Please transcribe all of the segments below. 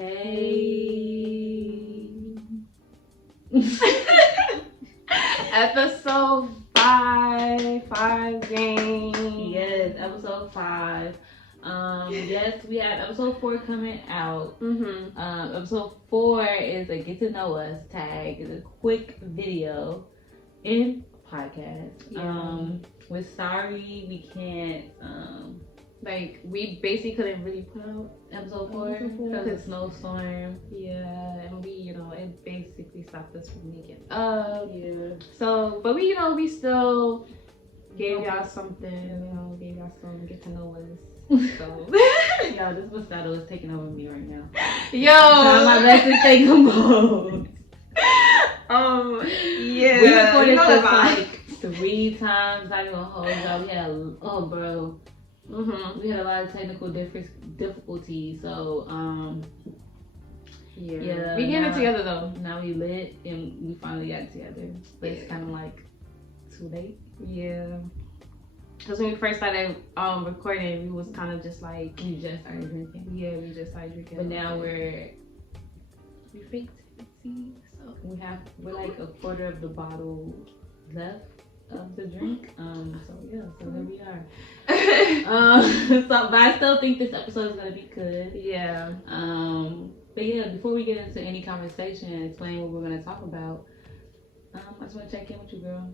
Hey. Episode 5 game. Yes, episode 5. Yes, we have episode 4 coming out. Episode 4 is a get to know us tag. It's a quick video and podcast. Yeah. We're sorry we can't We basically couldn't really put out episode 4 because of snowstorm. Yeah, and we, it basically stopped us from making up. Yeah. So, but we still gave y'all something, gave y'all some get to know us. So, Yo, this mosquito is taking over me right now. yo, I'm my best to take them both. Yeah. We recorded this like 3 times. Not even gonna hold y'all. We had we had a lot of technical difficulties. So yeah. We getting it together though. Now we lit and we finally got it together. But it's kind of like too late. Yeah. Because when we first started recording, we was kind of just like, We just started drinking. yeah, we just started drinking. But now we faked it. See, so we're like a quarter of the bottle left of the drink. So here we are. But I still think this episode is gonna be good. yeah. But yeah, before we get into any conversation and explain what we're gonna talk about, I just wanna check in with you, girl.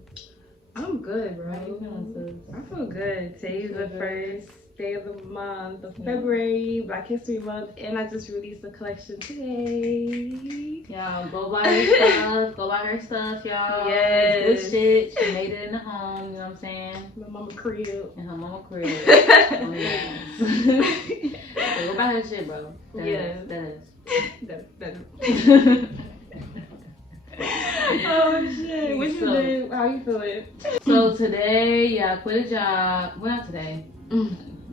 I'm good, bro. How you feeling, sis? I feel good. Today's the Good. first day of the month of February, Black History Month, and I just released a collection today. Y'all go buy her stuff. Go buy her stuff, y'all. Yes. It's good shit. She made it in the home. You know what I'm saying? My mama crib. In her mama crib. Oh, yes. So go buy her shit, bro. Yeah. That is. That. Oh shit! What you doing? How you feeling? So today, I quit a job. Well, not today.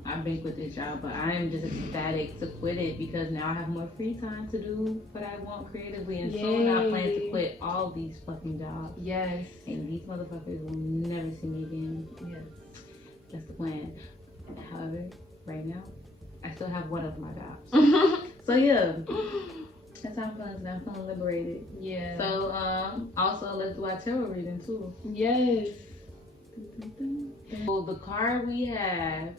I've been quit this job, but I am just ecstatic to quit it because now I have more free time to do what I want creatively, and soon I plan to quit all these fucking jobs. Yes. And these motherfuckers will never see me again. Yes. That's the plan. However, right now, I still have one of my jobs. So yeah, that's how I'm feeling today. I'm feeling liberated. Yeah. So also let's do our tarot reading too. Yes. So the card we have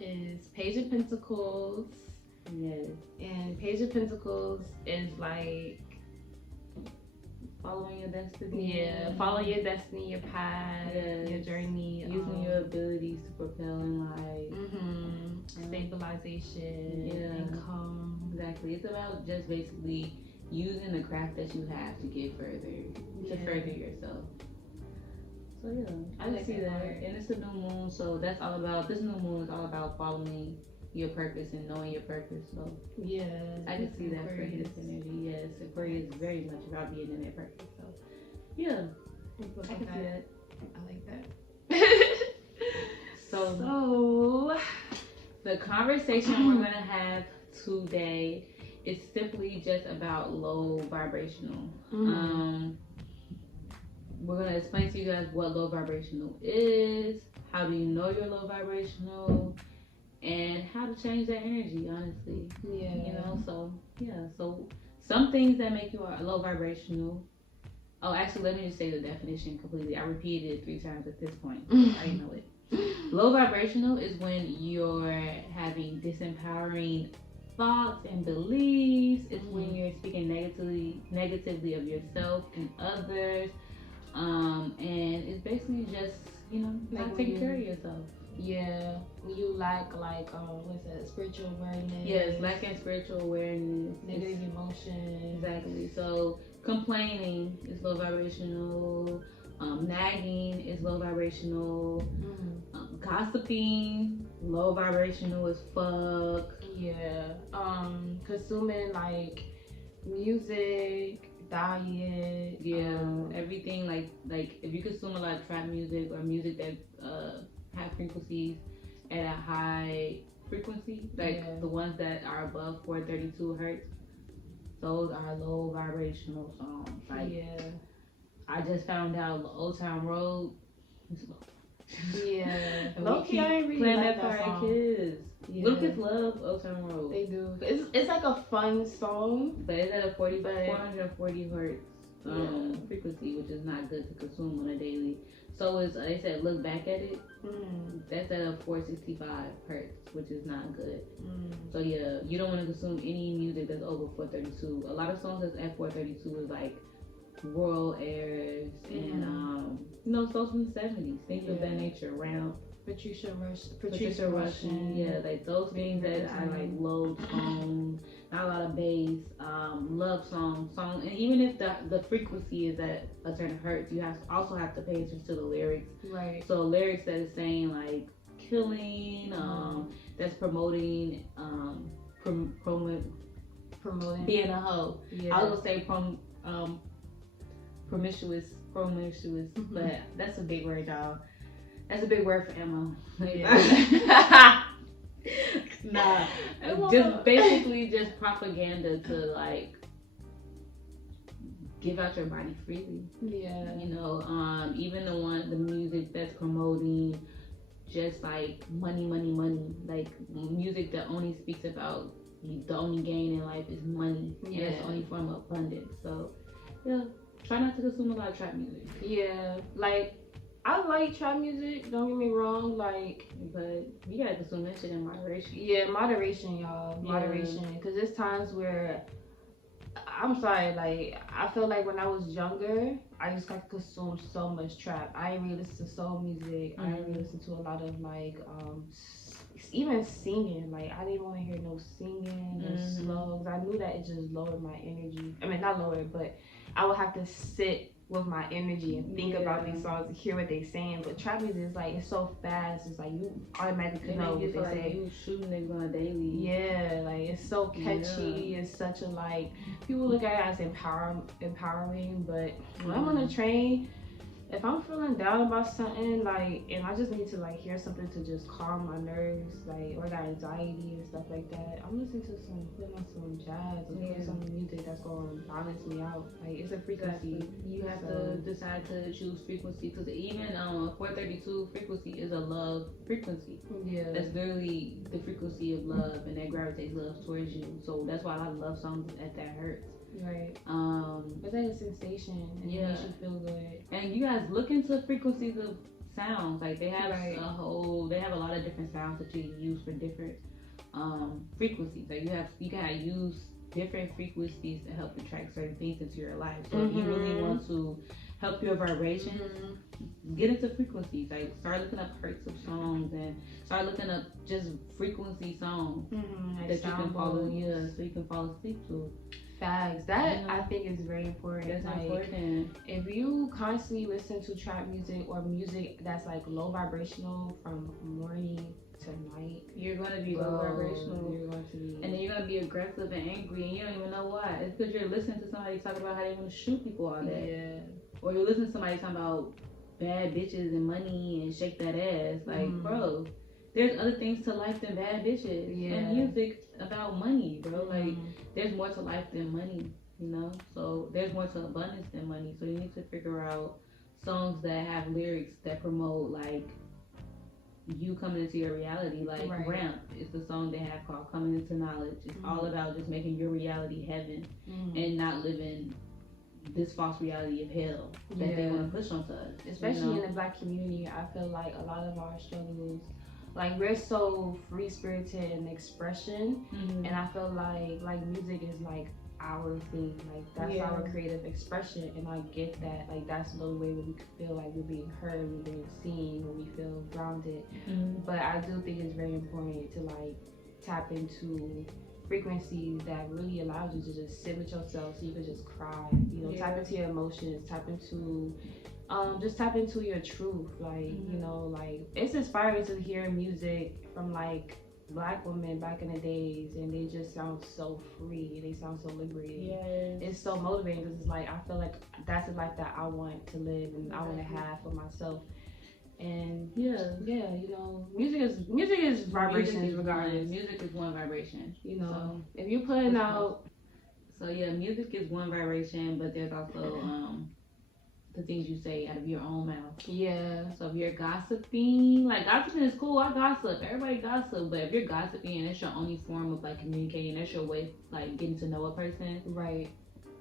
Is Page of Pentacles. yes, And Page of Pentacles is like, following your destiny. follow your destiny, your path, Yes. your journey, Using your abilities to propel in life. stabilization, income. Exactly. It's about just basically using the craft that you have to get further, to further yourself. So yeah, I like see that that. part. And it's a new moon, so that's all about, this new moon is all about following your purpose and knowing your purpose. So Yeah. I can see that for this energy. Yes, Aquarius is very much about being in their purpose. So yeah, I can see that. I like that. So So, the conversation we're gonna have today is simply just about low vibrational. We're gonna explain to you guys what low vibrational is, how do you know you're low vibrational, and how to change that energy, honestly. So some things that make you low vibrational. Oh, actually, let me just say the definition completely. I repeated it 3 times at this point. I know it. Low vibrational is when you're having disempowering thoughts and beliefs. It's when you're speaking negatively of yourself and others. And it's basically just, not taking care of yourself. yeah, when you lack spiritual awareness. Yes, lacking spiritual awareness. Negative emotions. Exactly. So complaining is low vibrational. Nagging is low vibrational. Gossiping, low vibrational as fuck. Yeah. Consuming music, diet. Everything like if you consume a lot of trap music or music that have frequencies at a high frequency, the ones that are above 432 hertz, those are low vibrational songs. I just found out Old Town Road Yeah. And Low we key, keep I ain't really playing like that for that our song. kids. Yeah. Little kids love Old Town Road. They do. It's like a fun song. But it's at a 440 hertz Yeah. frequency, which is not good to consume on a daily. So it's they said look back at it. That's at a 465 hertz, which is not good. So yeah, you don't want to consume any music that's over 432. A lot of songs that's at 432 is like Royal Airs and songs from the 70s, things of that nature around. Patricia Russian, yeah, like those things that are like low tone, not a lot of bass, love song, and even if the frequency is at a certain hertz, you also have to pay attention to the lyrics. Right. So lyrics that is saying like killing, that's promoting, promoting being a hoe. Yeah. I was gonna say promiscuous, but that's a big word, y'all. That's a big word for Emma. Yeah. Nah, just basically just propaganda to like give out your body freely. Yeah. You know, even the music that's promoting just like money, like music that only speaks about the only gain in life is money. Yeah. And it's the only form of abundance. So yeah, try not to consume a lot of trap music. Yeah, like I like trap music, don't get me wrong, like, but you gotta consume that shit in moderation. Yeah, moderation, y'all. Moderation. Because there's times where, I'm sorry, like, I feel like when I was younger, I just got to consume so much trap. I didn't really listen to soul music. I didn't really listen to a lot of, like, even singing. Like, I didn't want to hear no singing or slow. Because I knew that it just lowered my energy. I mean, not lowered, but I would have to sit with my energy and think about these songs and hear what they saying. But trap music is like, it's so fast, it's like you automatically know what they say. You shooting niggas on a daily. Yeah, like it's so catchy. It's such a like, people look at it as empowering, but when I'm on a train, if I'm feeling down about something, like, and I just need to like hear something to just calm my nerves, like, or got anxiety and stuff like that, I'm listening to putting on some jazz or putting some music that's going to balance me out. Like, it's a frequency. You have to decide to choose frequency, because even 432 frequency is a love frequency. Yeah. That's literally the frequency of love, and that gravitates love towards you. So that's why I love songs at that hertz. Right. It's like a sensation, and it makes you feel good. And you guys look into frequencies of sounds. Like they have they have a lot of different sounds that you can use for different frequencies. Like you can use different frequencies to help attract certain things into your life. So if you really want to help your vibration, get into frequencies. Like start looking up hertz of songs and start looking up just frequency songs like that you can follow. So you can fall asleep to. Facts. That I think is very important. That's like, important. If you constantly listen to trap music or music that's like low vibrational from morning to night, you're gonna be low vibrational. You're going to be, and then you're gonna be aggressive and angry, and you don't even know why. It's because you're listening to somebody talking about how they want to shoot people all day. Yeah. Or you're listening to somebody talking about bad bitches and money and shake that ass. Like, bro, there's other things to life than bad bitches. Yeah. And music about money, bro. Like, there's more to life than money, you know? So there's more to abundance than money. So you need to figure out songs that have lyrics that promote, like, you coming into your reality. Like, Ramp is the song they have called Coming Into Knowledge. It's all about just making your reality heaven and not living this false reality of hell that they want to push onto us. Especially in the Black community, I feel like a lot of our struggles, like, we're so free spirited in expression, and I feel like music is like our thing, like that's our creative expression, and I get that, like that's the way where we feel like we're being heard, we're being seen, where we feel grounded. But I do think it's very important to like tap into frequencies that really allows you to just sit with yourself, so you can just cry, you know, tap into your emotions, tap into just tap into your truth. Like, you know, like it's inspiring to hear music from like Black women back in the days, and they just sound so free, they sound so liberated. It's so motivating, because it's like I feel like that's the life that I want to live and I want to have for myself. And you know, music is vibrations regardless. Music is one vibration, you know. So, if you're putting out, music is one vibration, but there's also the things you say out of your own mouth. Yeah. So if you're gossiping, like gossiping is cool. I gossip. Everybody gossip. But if you're gossiping and that's your only form of like communicating, that's your way like getting to know a person. Right.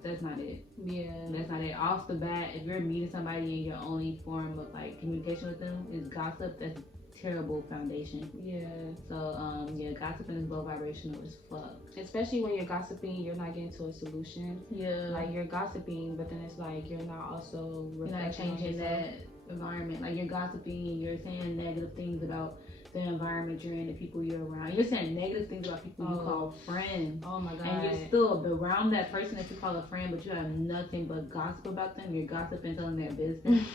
That's not it. Yeah. That's not it. Off the bat, if you're meeting somebody and your only form of like communication with them is gossip, that's a terrible foundation. Yeah. So yeah, gossiping is low vibrational as fuck. Especially when you're gossiping, you're not getting to a solution. Yeah. Like you're gossiping, but then it's like you're not also reflecting not changing on yourself. that environment. Like you're gossiping, you're saying negative things about the environment you're in, the people you're around. You're saying negative things about people you call friends. Oh my god. And you're still around that person that you call a friend, but you have nothing but gossip about them. You're gossiping, telling their business.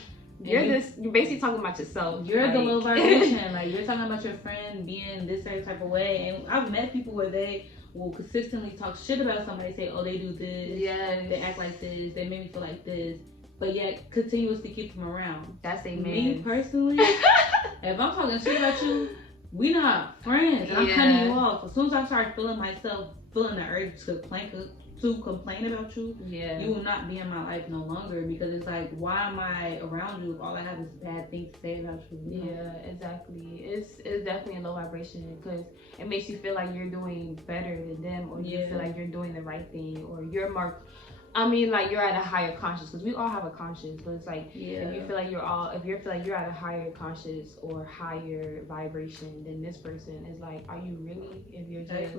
You're basically talking about yourself. You're the low vibration. Like you're talking about your friend being this certain type of way. And I've met people where they will consistently talk shit about somebody, say, oh, they do this. Yes. They act like this. They make me feel like this. But yet continuously keep them around. That's a man. Me personally, if I'm talking shit about you, we not friends. And I'm cutting you off. As soon as I start feeling the urge to complain about you, you will not be in my life no longer, because it's like, why am I around you if all I have is bad things to say about you? Yeah, exactly. It's definitely a low vibration, because it makes you feel like you're doing better than them, or you feel like you're doing the right thing, or you're marked. I mean, like you're at a higher conscious, because we all have a conscious, but it's like if you feel like you're at a higher conscious or higher vibration than this person, is like, are you really? If you're just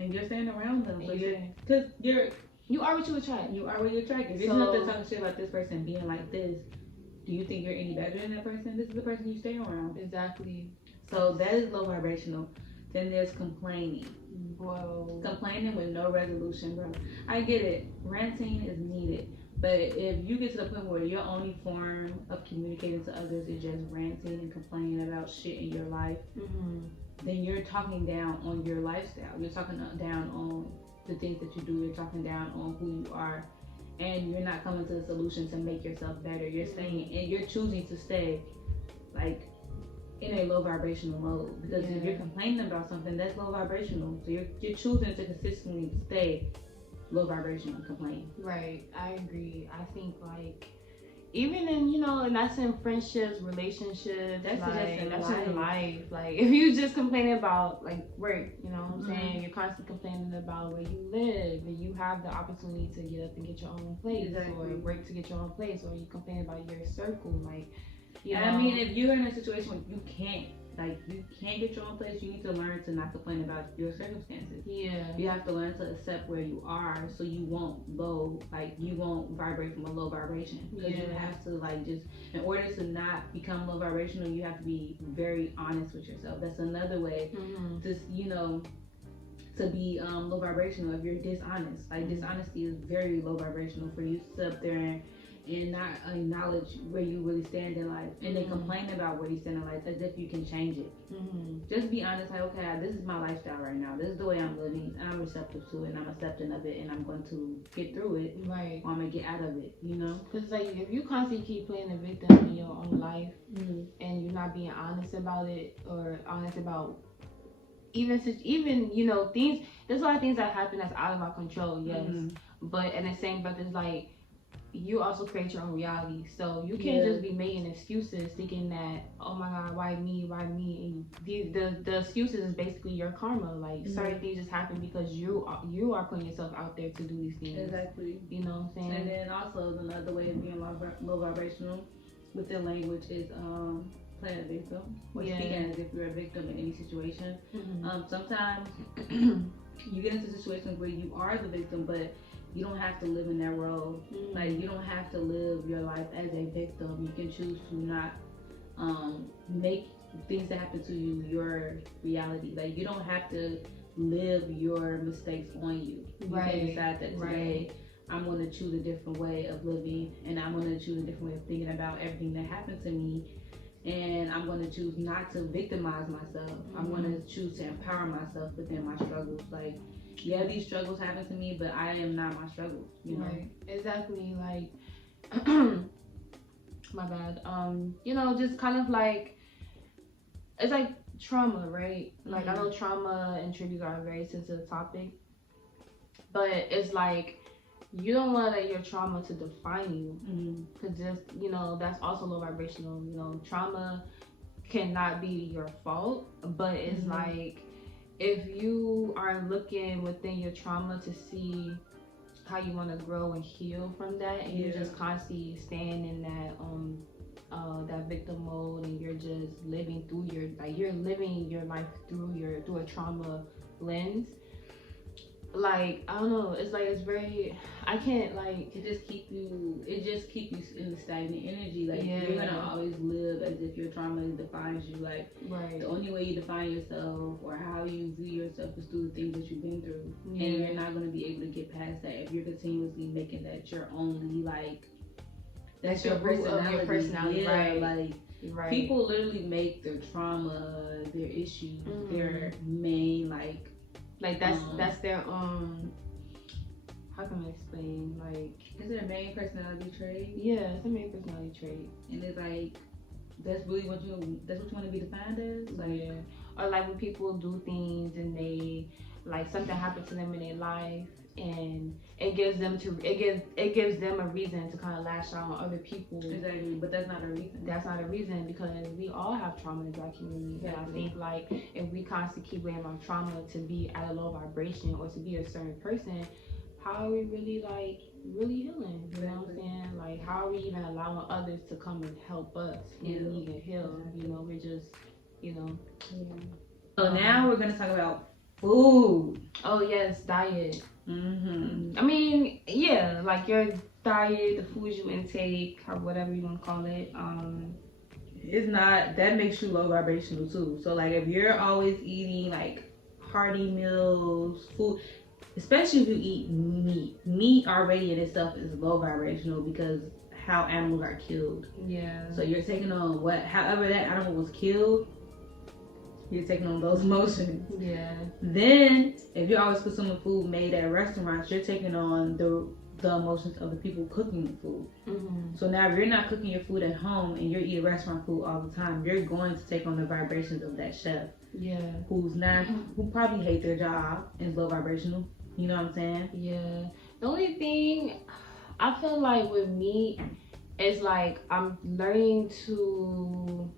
and you're staying around them, because you are what you attract. You are what you attract. If you're not talking shit about this person being like this, do you think you're any better than that person? This is the person you stay around. Exactly. So that is low vibrational. Then there's complaining. Whoa. Complaining with no resolution, bro. I get it. Ranting is needed. But if you get to the point where your only form of communicating to others is just ranting and complaining about shit in your life, then you're talking down on your lifestyle. You're talking down on the things that you do. You're talking down on who you are. And you're not coming to the solution to make yourself better. You're staying, and you're choosing to stay, like, in a low vibrational mode, because if you're complaining about something, that's low vibrational. So you're choosing to consistently stay low vibrational and complain. Right, I agree. I think like even in and that's in friendships, relationships, that's in life. Like if you just complaining about like work, you know what I'm saying, you're constantly complaining about where you live, and you have the opportunity to get up and get your own place, or work to get your own place, or you complain about your circle, like. I mean, if you're in a situation where you can't get your own place, you need to learn to not complain about your circumstances. Yeah. You have to learn to accept where you are, so you won't vibrate from a low vibration. Because you have to just, in order to not become low vibrational, you have to be very honest with yourself. That's another way to be low vibrational. If you're dishonest, dishonesty is very low vibrational for you to sit up there and not acknowledge where you really stand in life, and then complain about where you stand in life as if you can change it. Just be honest, like, okay, this is my lifestyle right now. This is the way I'm living, and I'm receptive to it, and I'm accepting of it, and I'm going to get through it. Right. Or I'm going to get out of it, Because, like, if you constantly keep playing the victim in your own life, and you're not being honest about it, or honest about even things, there's a lot of things that happen that's out of our control, yes. But in the same breath, it's like, you also create your own reality, so you can't just be making excuses thinking that, oh my god, why me, and the excuses is basically your karma. Like certain things just happen because you are putting yourself out there to do these things. Exactly. You know what I'm saying? And then also another way of being low vibrational within language is playing a victim, or speaking as if you're a victim in any situation. Sometimes you get into situations where you are the victim, but you don't have to live in that role. Like, you don't have to live your life as a victim. You can choose to not make things that happen to you your reality. Like, you don't have to live your mistakes on you. You can decide that today I'm going to choose a different way of living, and I'm going to choose a different way of thinking about everything that happened to me. And I'm going to choose not to victimize myself. I'm going to choose to empower myself within my struggles. Like, these struggles happen to me, but I am not my struggles, Right. Exactly. Like, my bad. Just kind of like, it's like trauma, right? Like, I know trauma and triggers are a very sensitive topic, but it's like, you don't want to let your trauma to define you. Because just, you know, that's also low vibrational. You know, trauma cannot be your fault, but it's like, if you are looking within your trauma to see how you want to grow and heal from that, and you're just constantly staying in that victim mode, and you're just living through you're living your life through a trauma lens. Like, I don't know, it's like, it's very, I can't, like, it just keep you in the stagnant energy. Like, you're gonna always live as if your trauma defines you. Like, the only way you define yourself or how you view yourself is through the things that you've been through. And you're not gonna be able to get past that if you're continuously making that your only, like, that's your personality. Like, people literally make their trauma their issues, their main, like that's their how can I explain, like, is it a main personality trait? Yeah, it's a main personality trait. And it's like, that's what you want to be defined as? Like, or like when people do things and they, like, something happens to them in their life, and it gives them a reason to kind of lash out on other people. Exactly, but that's not a reason. That's not a reason, because we all have trauma in the Black community. Exactly. And I think, like, if we constantly keep blaming on trauma to be at a low vibration or to be a certain person, how are we really healing? You know what I'm saying? Like, how are we even allowing others to come and help us when we get healed? You know, we're just, you know. So now we're gonna talk about food. Oh yes, diet. I mean, yeah, like your diet, the foods you intake, or whatever you want to call it. It's not, that makes you low vibrational too. So like, if you're always eating like hearty meals, food, especially if you eat meat already in itself is low vibrational because how animals are killed. Yeah. So you're taking on however that animal was killed, you're taking on those emotions. Yeah. Then, if you're always consuming food made at restaurants, you're taking on the emotions of the people cooking the food. So now, if you're not cooking your food at home and you're eating restaurant food all the time, you're going to take on the vibrations of that chef. Yeah. Who probably hate their job and is low vibrational. You know what I'm saying? Yeah. The only thing I feel like with meat is like, I'm learning to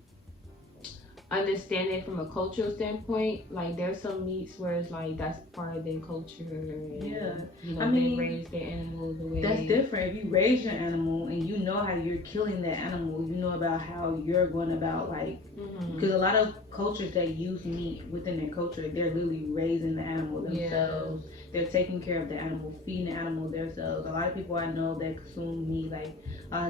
understand it from a cultural standpoint. Like, there's some meats where it's like that's part of their culture, and, you know, they raise their animal the way that's different. If you raise your animal and you know how you're killing that animal, you know about how you're going about, like, because a lot of cultures that use meat within their culture, they're literally raising the animal themselves. They're taking care of the animal, feeding the animal themselves. A lot of people I know that consume meat, like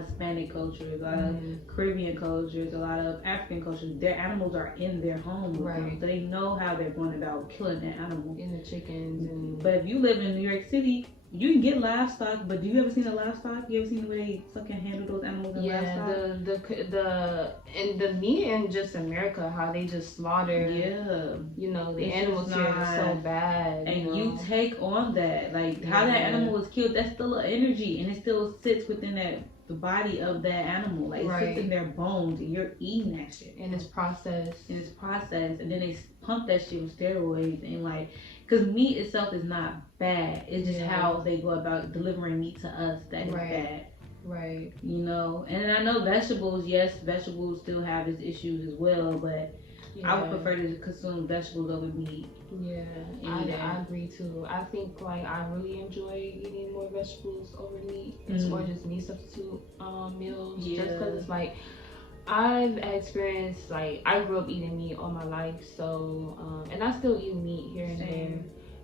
Hispanic cultures, a lot of Caribbean cultures, a lot of African cultures, their animals are in their home with them, so they know how they're going about killing that animal. And the chickens. But if you live in New York City, you can get livestock, but do you ever seen the livestock? You ever seen the way they fucking handle those animals in livestock? The meat in just America, how they just slaughter. You know, the animals here are so bad. And you take on that, like how that animal was killed. That's still an energy, and it still sits within the body of that animal. Like, it sits in their bones, and you're eating that shit. And it's processed. And then they pump that shit with steroids, and like, because meat itself is not bad. It's just how they go about delivering meat to us that is bad. Right. You know, and I know vegetables, yes, vegetables still have its issues as well, but I would prefer to consume vegetables over meat. Yeah, I agree too. I think, like, I really enjoy eating more vegetables over meat, or just meat substitute meals. Just because it's like, I've experienced, like, I grew up eating meat all my life, so and I still eat meat here and there,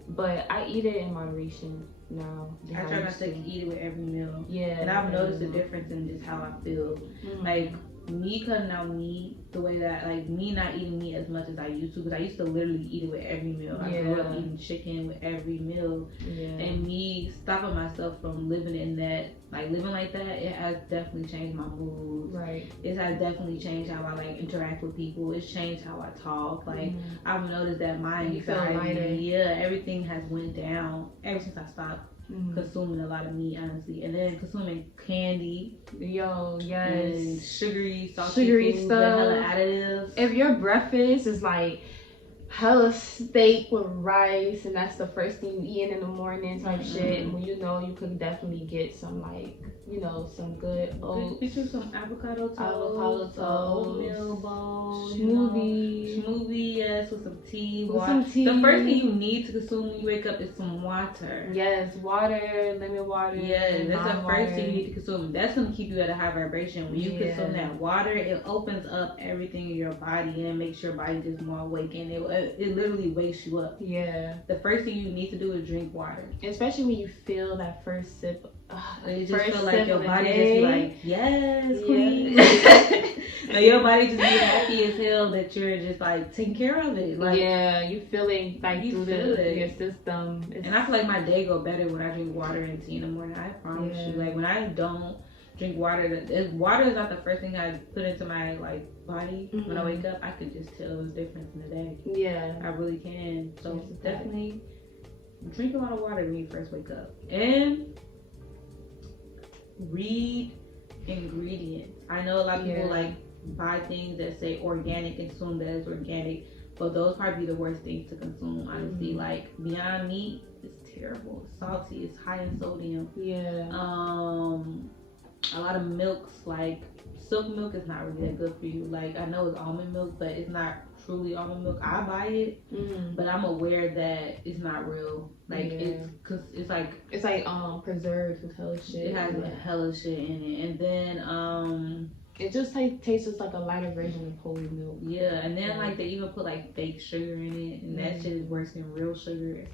but I eat it in moderation now. I try not to eat it with every meal. Yeah. And I've noticed a difference in just how I feel. Like, me cutting out meat the way that, like, me not eating meat as much as I used to, because I used to literally eat it with every meal. I grew up eating chicken with every meal. And me stopping myself from living in that, like, living like that, it has definitely changed my mood. It has definitely changed how I, like, interact with people. It's changed how I talk. Like, I've noticed that my anxiety, everything has went down ever since I stopped consuming a lot of meat, honestly, and then consuming candy, and sugary, salty foods, stuff, hella additives. If your breakfast is like hella steak with rice, and that's the first thing you eat in the morning type shit. When you know you could definitely get some like, you know, some good oats. Picture some avocado toast, oatmeal bowls, smoothie, yes, with some tea, water. The first thing you need to consume when you wake up is some water. Yes, water, lemon water. Yeah, that's the first thing you need to consume. That's gonna keep you at a high vibration. When you consume that water, it opens up everything in your body and makes your body just more awake, and it literally wakes you up. Yeah. The first thing you need to do is drink water. Especially when you feel that first sip. It just feel like your body just be like, yes, queen. Like your body just be happy as hell that you're just like taking care of it. Like, yeah, you feeling like you feel your system. And I feel like my day go better when I drink water and tea in the morning. I promise you. Like when I don't drink water, water is not the first thing I put into my like body. When I wake up, I could just tell the difference in the day. Yeah, I really can. So definitely drink a lot of water when you first wake up, and read ingredients. I know a lot of people like buy things that say organic and assume that it's organic, but those probably the worst things to consume, honestly. Like Beyond Meat is terrible. It's salty, it's high in sodium. A lot of milks, like silk milk, is not really that good for you. Like I know it's almond milk, but it's not truly almond milk. I buy it, but I'm aware that it's not real. Like it's like preserved with hella shit. It has hella shit in it, and then it just tastes just like a lighter version of whole milk. Yeah, and then like they even put like fake sugar in it, and that shit is worse than real sugar.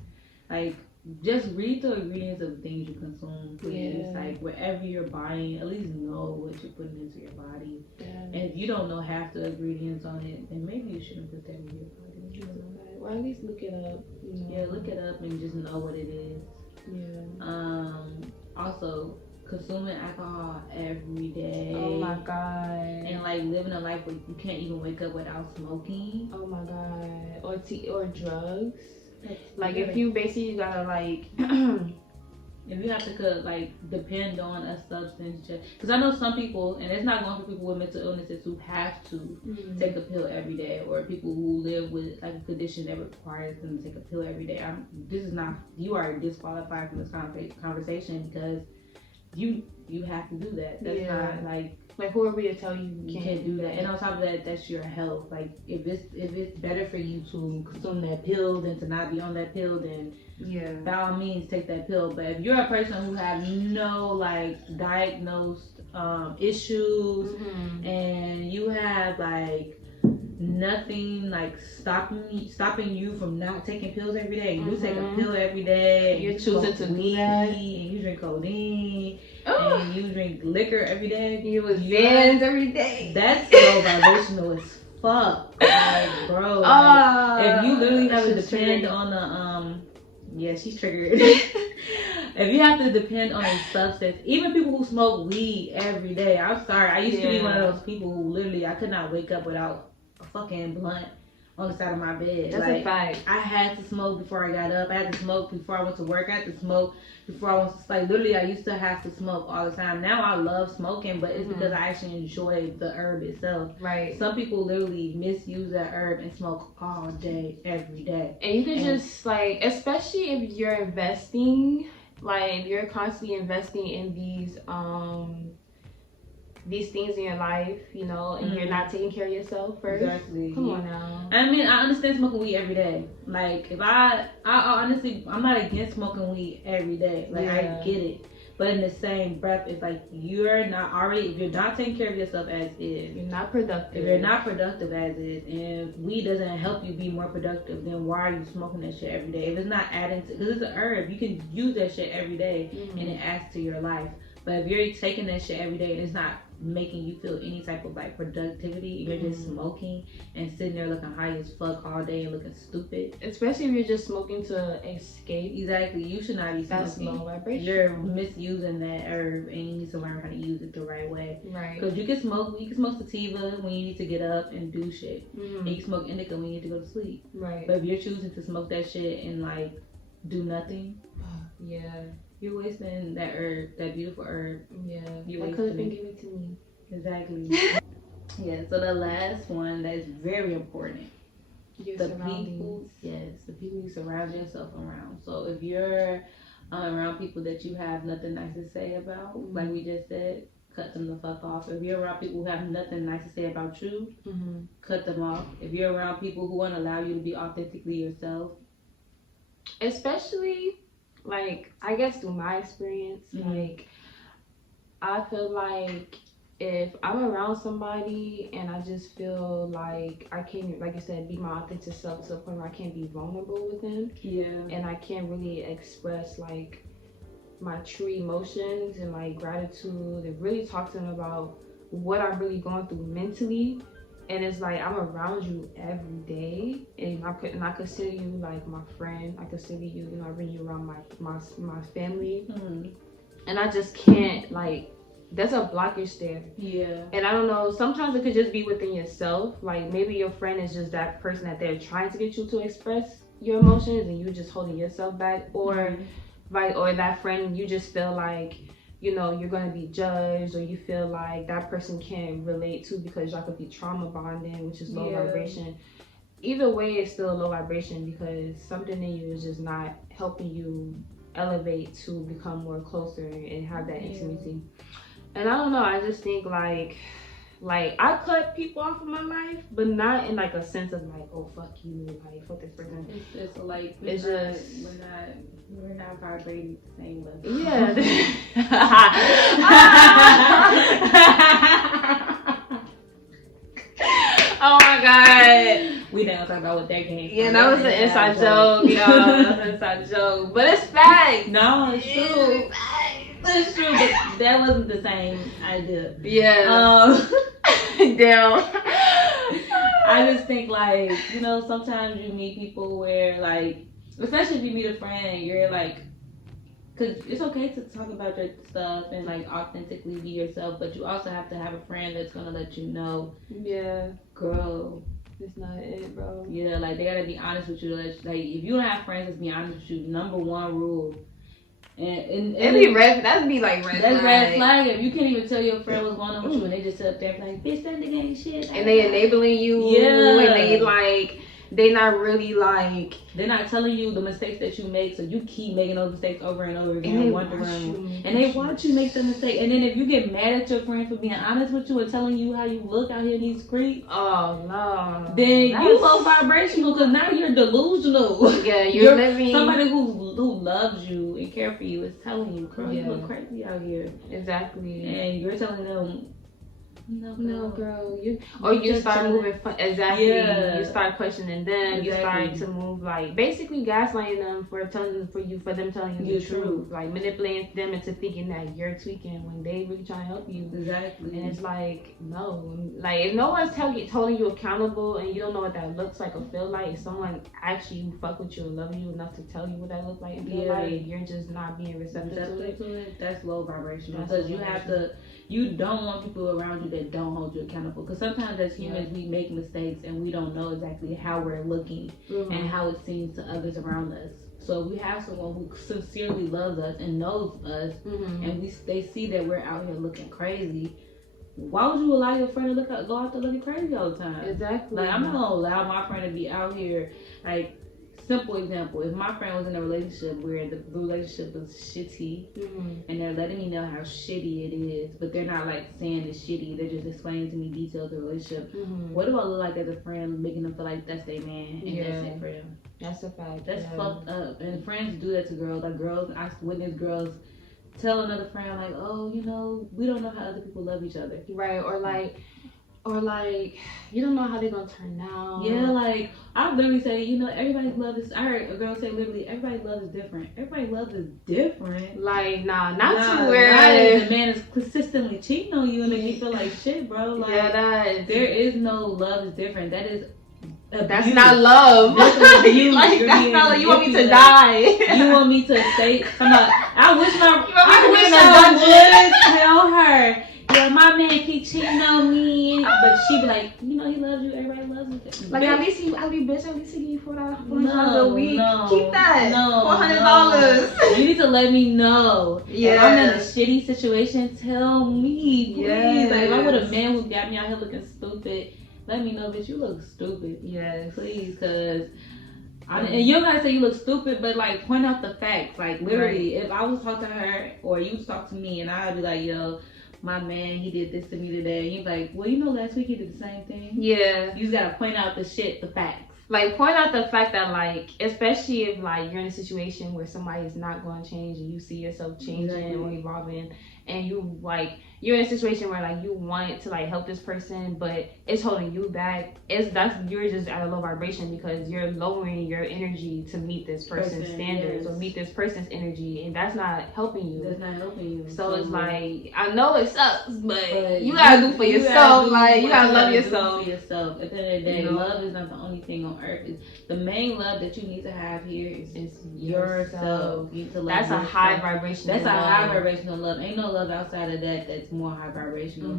Like just read the ingredients of things you consume, please. Like whatever you're buying, at least know what you're putting into your body. And if you don't know half the ingredients on it, then maybe you shouldn't put that in your body. Well, at least look it up. You know? Yeah, look it up and just know what it is. Also, consuming alcohol every day. Oh my god. And like living a life where you can't even wake up without smoking. Oh my god. Or drugs. Like if you basically gotta like if you have to like depend on a substance, just because I know some people, and it's not going for people with mental illnesses who have to take a pill every day, or people who live with like a condition that requires them to take a pill every day. You are disqualified from this conversation because you have to do that. That's not like who are we to tell you can't do that? And on top of that, that's your health. Like if it's better for you to consume that pill than to not be on that pill, then by all means take that pill. But if you're a person who have no like diagnosed issues and you have like nothing like stopping you from not taking pills every day, you take a pill every day, you're choosing to do that, and you drink codeine, and you drink liquor every day, you was Zans every day, that's low vibrational as fuck. Like bro, like, if you literally have to depend on the she's triggered. If you have to depend on a substance, even people who smoke weed every day, I'm sorry, I used to be one of those people who literally I could not wake up without a fucking blunt on the side of my bed. That's like, a fact. I had to smoke before I got up. I had to smoke before I went to work. I had to smoke before I went to, like, literally I used to have to smoke all the time. Now I love smoking, but it's because I actually enjoy the herb itself. Right. Some people literally misuse that herb and smoke all day, every day. And you can just, like, especially if you're investing, like, you're constantly investing in these things in your life, you know, and you're not taking care of yourself first. Exactly. Come on now. I mean, I understand smoking weed every day. Like, if I honestly, I'm not against smoking weed every day. Like, I get it. But in the same breath, it's like if you're not taking care of yourself as is. You're not productive. If you're not productive as is, and weed doesn't help you be more productive, then why are you smoking that shit every day? If it's not adding to, because it's an herb, you can use that shit every day and it adds to your life. But if you're taking that shit every day and it's not making you feel any type of like productivity, you're just smoking and sitting there looking high as fuck all day and looking stupid. Especially if you're just smoking to escape. Exactly. You should not be smoking. That's low vibration. You're misusing that herb and you need to learn how to use it the right way. Right. Because you can smoke sativa when you need to get up and do shit. And you can smoke indica when you need to go to sleep. Right. But if you're choosing to smoke that shit and like do nothing, you're wasting that herb, that beautiful herb. Yeah. That could have been given to me. Exactly. So the last one that is very important the people you surround yourself around. So if you're around people that you have nothing nice to say about, like we just said, cut them the fuck off. If you're around people who have nothing nice to say about you, cut them off. If you're around people who won't allow you to be authentically yourself, especially like I guess through my experience, like I feel like if I'm around somebody and I just feel like I can't, like I said, be my authentic self to the point where I can't be vulnerable with them. Yeah. And I can't really express like my true emotions and like gratitude and really talk to them about what I'm really going through mentally. And it's like I'm around you every day, and I consider you like my friend. I consider you, you know, I bring you around my family, and I just can't like. There's a blockage there. Yeah. And I don't know, sometimes it could just be within yourself. Like maybe your friend is just that person that they're trying to get you to express your emotions and you're just holding yourself back. Or or that friend you just feel like, you know, you're gonna be judged, or you feel like that person can't relate to because y'all could be trauma bonding, which is low vibration. Either way, it's still a low vibration because something in you is just not helping you elevate to become more closer and have that intimacy. And I don't know, I just think like I cut people off of my life, but not in like a sense of like, oh fuck you, like fuck this person. It's just like we're not vibrating the same level. Yeah. Oh my god. We didn't talk about what that came from. Yeah, that was an inside joke, y'all. That was an inside joke. But it's fact. No, it's true. It's true, but that wasn't the same idea. Yeah. Damn. I just think like, you know, sometimes you meet people where like, especially if you meet a friend, you're like, because it's okay to talk about your stuff and like authentically be yourself, but you also have to have a friend that's gonna let you know, girl, it's not it, bro. Yeah, like they gotta be honest with you. Like if you don't have friends that's be honest with you, number one rule. And that'd be red flag. That's red flag. If you can't even tell your friend what's going on with you, and they just sit up there like, bitch, that nigga ain't shit. And they enabling you. Yeah. And they like, they not really like. They're not telling you the mistakes that you make, so you keep making those mistakes over and over again. And they watch you make the mistake. And then if you get mad at your friend for being honest with you and telling you how you look out here in these streets, oh no, then you low vibrational because now you're delusional. Yeah, you're living. Somebody who loves you and care for you is telling you, girl, you look crazy out here. Exactly. And you're telling them, no, girl. You start moving. Exactly. Yeah. You start questioning them. Exactly. You start to move like basically gaslighting them for them telling you the truth. Like manipulating them into thinking that you're tweaking when they really trying to help you. Exactly. And it's like no, like if no one's holding you accountable and you don't know what that looks like or feel like, if someone actually who fuck with you and love you enough to tell you what that looks like and feel like, you're just not being receptive to it. That's low vibration because you don't want people around you that don't hold you accountable, because sometimes as humans we make mistakes and we don't know exactly how we're looking and how it seems to others around us. So we have someone who sincerely loves us and knows us, and they see that we're out here looking crazy. Why would you allow your friend to go out there looking crazy all the time? Exactly. Like I'm not gonna allow my friend to be out here like. Simple example, if my friend was in a relationship where the relationship was shitty and they're letting me know how shitty it is, but they're not like saying it's shitty, they're just explaining to me details of the relationship, what do I look like as a friend, making them feel like that's their man and that's it for them? That's a fact. That's fucked up. And friends do that to girls. Like girls, I witness girls tell another friend like, oh, you know, we don't know how other people love each other. Right, or like, you don't know how they're gonna turn out. Yeah, like, I literally say, you know, everybody's love is, I heard a girl say literally, everybody's love is different. Everybody's love is different. Like, not to where the man is consistently cheating on you and making you feel like shit, bro. Like, there is no love is different. That is abuse. That's not love. Like, that's not like, you want me to die. You want me to say, I would tell her, yeah, my man keep cheating on me, but she be like, you know, he loves you. Everybody loves you. Like at least I'll be give you $400 a week. Keep that. No, $400. You need to let me know. Yeah. If I'm in a shitty situation, tell me, please. Like if I'm with a man who got me out here looking stupid, let me know, bitch, you look stupid. Yes. Please, because and you don't gotta say you look stupid, but like point out the facts. Like literally, if I was talking to her or you was talking to me, and I'd be like, yo, my man, he did this to me today. And you'd be like, well, you know, last week he did the same thing. Yeah. You just gotta point out the shit, the facts. Like, point out the fact that, like, especially if, like, you're in a situation where somebody is not going to change and you see yourself changing or evolving, and you, like, you're in a situation where, like, you want to, like, help this person, but it's holding you back. You're just at a low vibration because you're lowering your energy to meet this person's standards or meet this person's energy, and that's not helping you. That's not helping you. So it's like, I know it sucks, but you gotta do for yourself. Like, you gotta love yourself. For yourself. At the end of the day, love is not the only thing on earth. The main love that you need to have here is yourself. You need to love that's yourself. A high vibration. That's a high vibrational love. Ain't no love outside of that that's more high vibrational.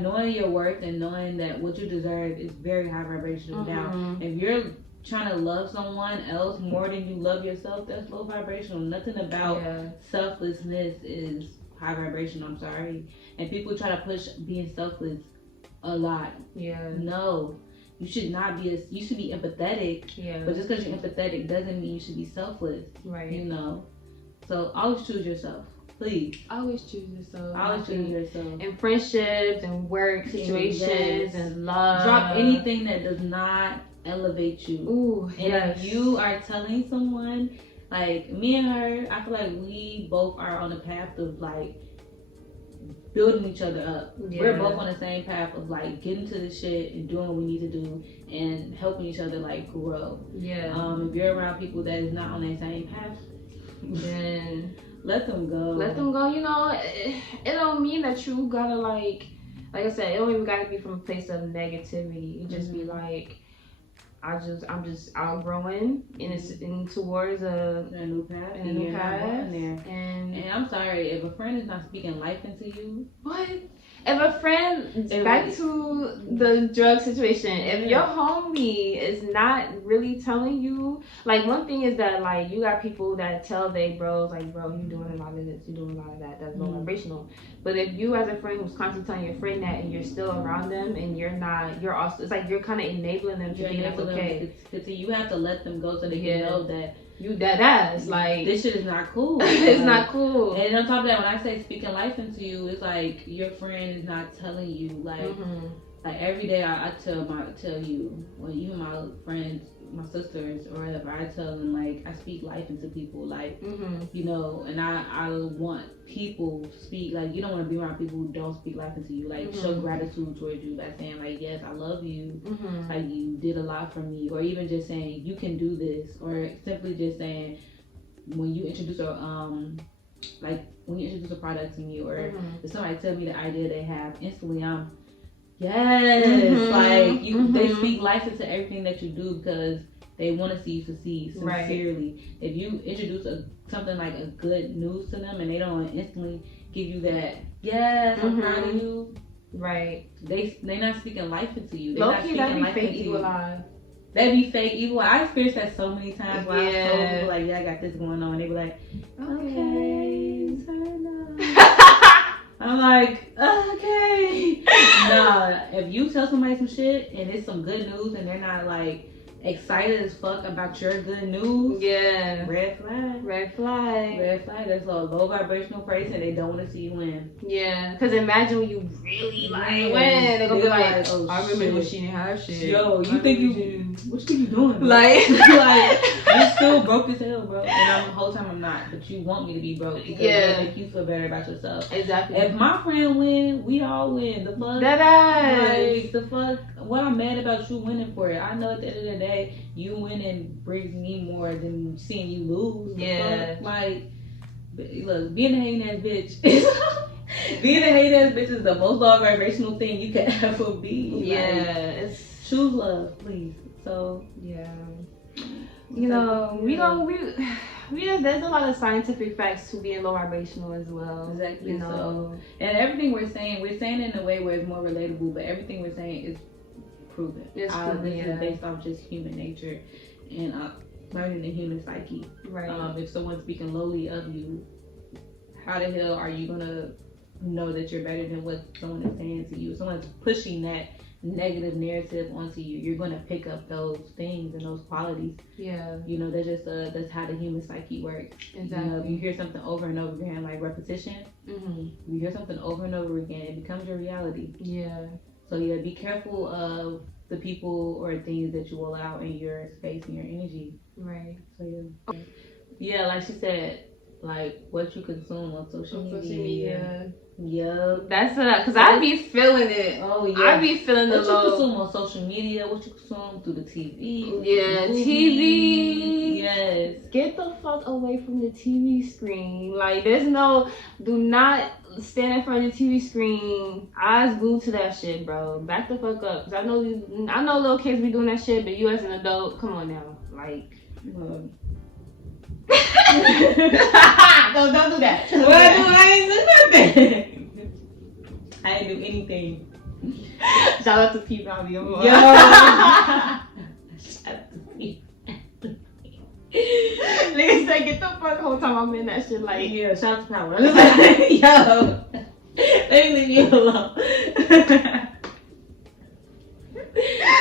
Knowing your worth and knowing that what you deserve is very high vibrational. Now, if you're trying to love someone else more than you love yourself, that's low vibrational. Nothing about selflessness is high vibrational. I'm sorry. And people try to push being selfless a lot. Yeah. No. You should not be you should be empathetic. Yeah. But just because you're empathetic doesn't mean you should be selfless. Right. You know. So always choose yourself. Please. Always choose yourself. Always choose yourself. In friendships and work situations and love. Drop anything that does not elevate you. Ooh, and if you are telling someone, like me and her, I feel like we both are on the path of like building each other up. Yeah. We're both on the same path of like getting to the shit and doing what we need to do and helping each other like grow. Yeah. If you're around people that is not on that same path, then let them go. Let them go. You know, it don't mean that you gotta like I said, it don't even gotta be from a place of negativity. It just be like, I'm just outgrowing in towards a new path. And I'm sorry if a friend is not speaking life into you. What? If a friend, back to the drug situation, if your homie is not really telling you, like one thing is that like you got people that tell they bros like, bro, you doing a lot of this, you doing a lot of that, that's low vibrational. But if you as a friend who's constantly telling your friend that and you're still around them and you're not, you're also, it's like you're kind of enabling them to think that's okay. You have to let them go so they can know that you that ass like this shit is not cool. It's not cool. And on top of that, when I say speaking life into you, it's like your friend is not telling you like like every day I tell you, well, even my friends, my sisters or whatever, I tell them like I speak life into people, like you know, and I want people to speak, like you don't want to be around people who don't speak life into you, like show gratitude towards you by saying like, yes, I love you, like you did a lot for me, or even just saying you can do this, or simply just saying when you introduce a product to me, or if somebody tell me the idea they have, instantly I'm like they speak life into everything that you do because they want to see you succeed sincerely. Right. If you introduce something like a good news to them and they don't instantly give you that, yes, I'm proud of you. Right. They not speaking life into you. They're not speaking life into you. That'd be fake evil. I experienced that so many times where I told people like, yeah, I got this going on. They were like, okay, turn up. I'm like, okay. Nah, if you tell somebody some shit and it's some good news and they're not like excited as fuck about your good news, red flag. Red flag. Red flag. That's a low vibrational person. They don't want to see you win. Yeah, because imagine when you really like win. They're gonna be like, oh, I remember when she didn't have shit. Yo, you think what you think you doing? Bro? Like you still broke as hell, bro. And the whole time I'm not, but you want me to be broke because it'll make you feel better about yourself. Exactly. If my friend win, we all win. The fuck. Like, the fuck. What I'm mad about you winning for it. I know at the end of the day, you winning brings me more than seeing you lose. Yeah. Like, look, being a hating ass bitch. Being a hating ass bitch is the most low vibrational thing you can ever be. Yeah. Like, choose love, please. So yeah. You know, there's a lot of scientific facts to being low vibrational as well. Exactly. You know? So, and everything we're saying it in a way where it's more relatable, but everything we're saying is proven. This is based off just human nature and learning the human psyche. Right. If someone's speaking lowly of you, how the hell are you gonna know that you're better than what someone is saying to you? If someone's pushing that negative narrative onto you, you're gonna pick up those things and those qualities. Yeah. You know, that's how the human psyche works. Exactly. You know, if you hear something over and over again, like repetition, you hear something over and over again, it becomes your reality. Yeah. So yeah, be careful of the people or things that you allow in your space and your energy. Right. So yeah. Yeah, like she said, like what you consume on social media. Yeah. That's because I be feeling it. Oh yeah. I be feeling the what low. you consume on social media, what you consume through the TV. Yeah, movies. TV. Yes. Get the fuck away from the TV screen. Like, do not stand in front of the TV screen, eyes glued to that shit, bro. Back the fuck up. Cause I know little kids be doing that shit, but you as an adult, come on now. Like, Don't do that. I ain't do nothing. I ain't do anything. Shout out to P Bobby. Yo. Niggas say get the fuck whole time I'm in that shit like Yeah, shout out to Power. Yo. Let me leave you alone.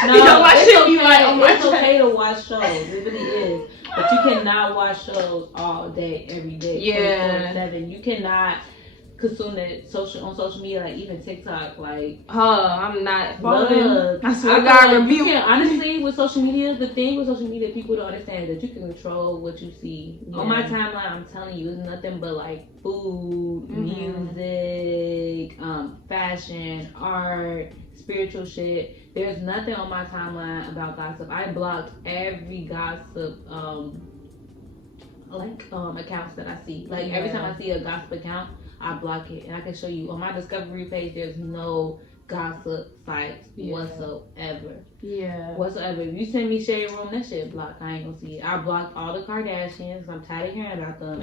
No, you know, it's okay to watch shows. It really is. But you cannot watch shows all day, every day, 24/7. You cannot consume that on social media, like even TikTok. Like, I'm not following. I swear I to God, like review. Honestly, with social media, the thing with social media, people don't understand that you can control what you see. Yeah. On my timeline, I'm telling you, it's nothing but like food, music, fashion, art, spiritual shit. There's nothing on my timeline about gossip. I blocked every gossip accounts that I see. Like every time I see a gossip account, I block it, and I can show you on my discovery page. There's no gossip sites whatsoever. Yeah. Whatsoever. If you send me Shade Room, that shit blocked. I ain't gonna see it. I blocked all the Kardashians. I'm tired of hearing about them.